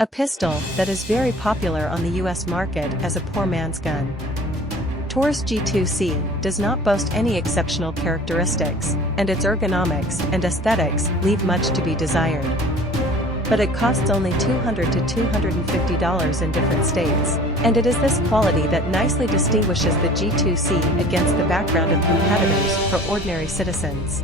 A pistol that is very popular on the US market as a poor man's gun. TaurusG2C does not boast any exceptional characteristics, and its ergonomics and aesthetics leave much to be desired. But it costs only $200 to $250 in different states, and it is this quality that nicely distinguishes the G2C against the background of competitors for ordinary citizens.